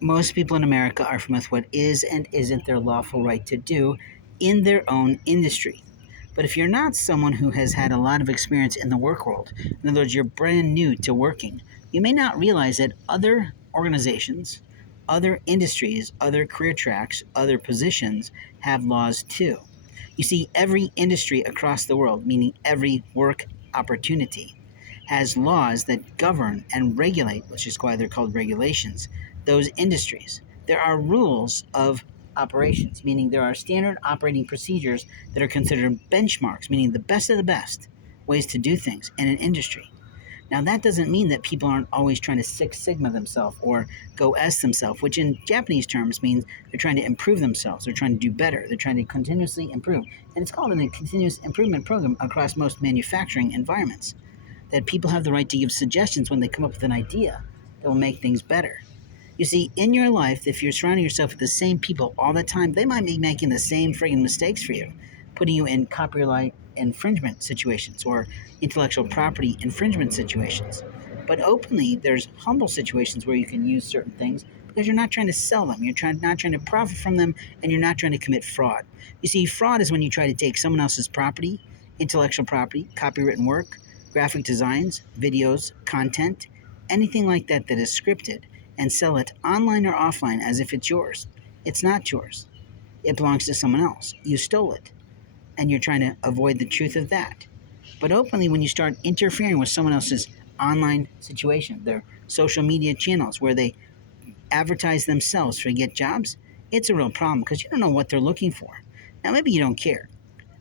Most people in America are familiar with what is and isn't their lawful right to do in their own industry. But if you're not someone who has had a lot of experience in the work world, in other words, you're brand new to working, you may not realize that other organizations, other industries, other career tracks, other positions have laws too. You see, every industry across the world, meaning every work opportunity, has laws that govern and regulate, which is why they're called regulations, those industries. There are rules of operations, meaning there are standard operating procedures that are considered benchmarks, meaning the best of the best ways to do things in an industry. Now, that doesn't mean that people aren't always trying to Six Sigma themselves or go S themselves, which in Japanese terms means they're trying to improve themselves. They're trying to do better. They're trying to continuously improve. And it's called a continuous improvement program across most manufacturing environments. That people have the right to give suggestions when they come up with an idea that will make things better. You see, in your life, if you're surrounding yourself with the same people all the time, they might be making the same friggin' mistakes for you, putting you in copyright infringement situations or intellectual property infringement situations. But openly, there's humble situations where you can use certain things because you're not trying to sell them, not trying to profit from them, and you're not trying to commit fraud. You see, fraud is when you try to take someone else's property, intellectual property, copywritten work, graphic designs, videos, content, anything like that that is scripted and sell it online or offline as if it's yours. It's not yours. It belongs to someone else. You stole it. And you're trying to avoid the truth of that. But openly, when you start interfering with someone else's online situation, their social media channels where they advertise themselves to get jobs, it's a real problem because you don't know what they're looking for. Now, maybe you don't care,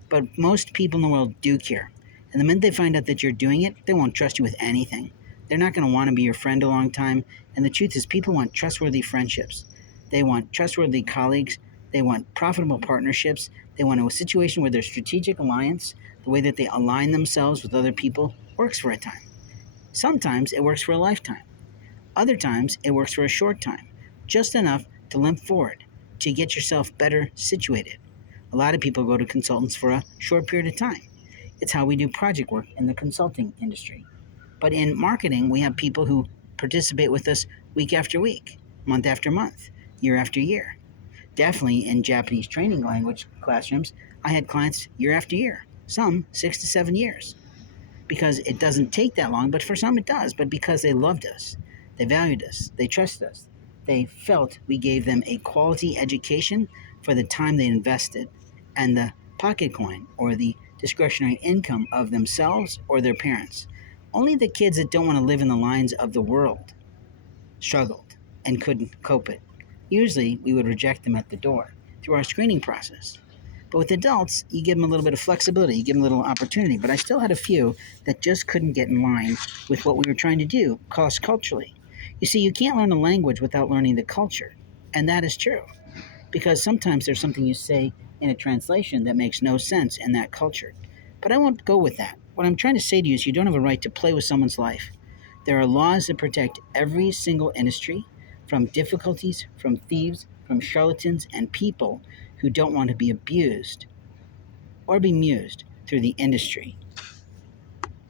but most people in the world do care. And the minute they find out that you're doing it, they won't trust you with anything. They're not going to want to be your friend a long time. And the truth is, people want trustworthy friendships. They want trustworthy colleagues. They want profitable partnerships. They want a situation where their strategic alliance, the way that they align themselves with other people, works for a time. Sometimes it works for a lifetime. Other times it works for a short time, just enough to limp forward, to get yourself better situated. A lot of people go to consultants for a short period of time. It's how we do project work in the consulting industry. But in marketing, we have people who participate with us week after week, month after month, year after year. Definitely in Japanese training language classrooms, I had clients year after year, some 6 to 7 years, because it doesn't take that long, but for some it does, but because they loved us, they valued us, they trusted us, they felt we gave them a quality education for the time they invested and the pocket coin or the discretionary income of themselves or their parents. Only the kids that don't want to live in the lines of the world struggled and couldn't cope it. Usually, we would reject them at the door through our screening process. But with adults, you give them a little bit of flexibility, you give them a little opportunity. But I still had a few that just couldn't get in line with what we were trying to do cross culturally. You see, you can't learn a language without learning the culture. And that is true. Because sometimes there's something you say in a translation that makes no sense in that culture. But I won't go with that. What I'm trying to say to you is you don't have a right to play with someone's life. There are laws that protect every single industry from difficulties, from thieves, from charlatans, and people who don't want to be abused or be mused through the industry.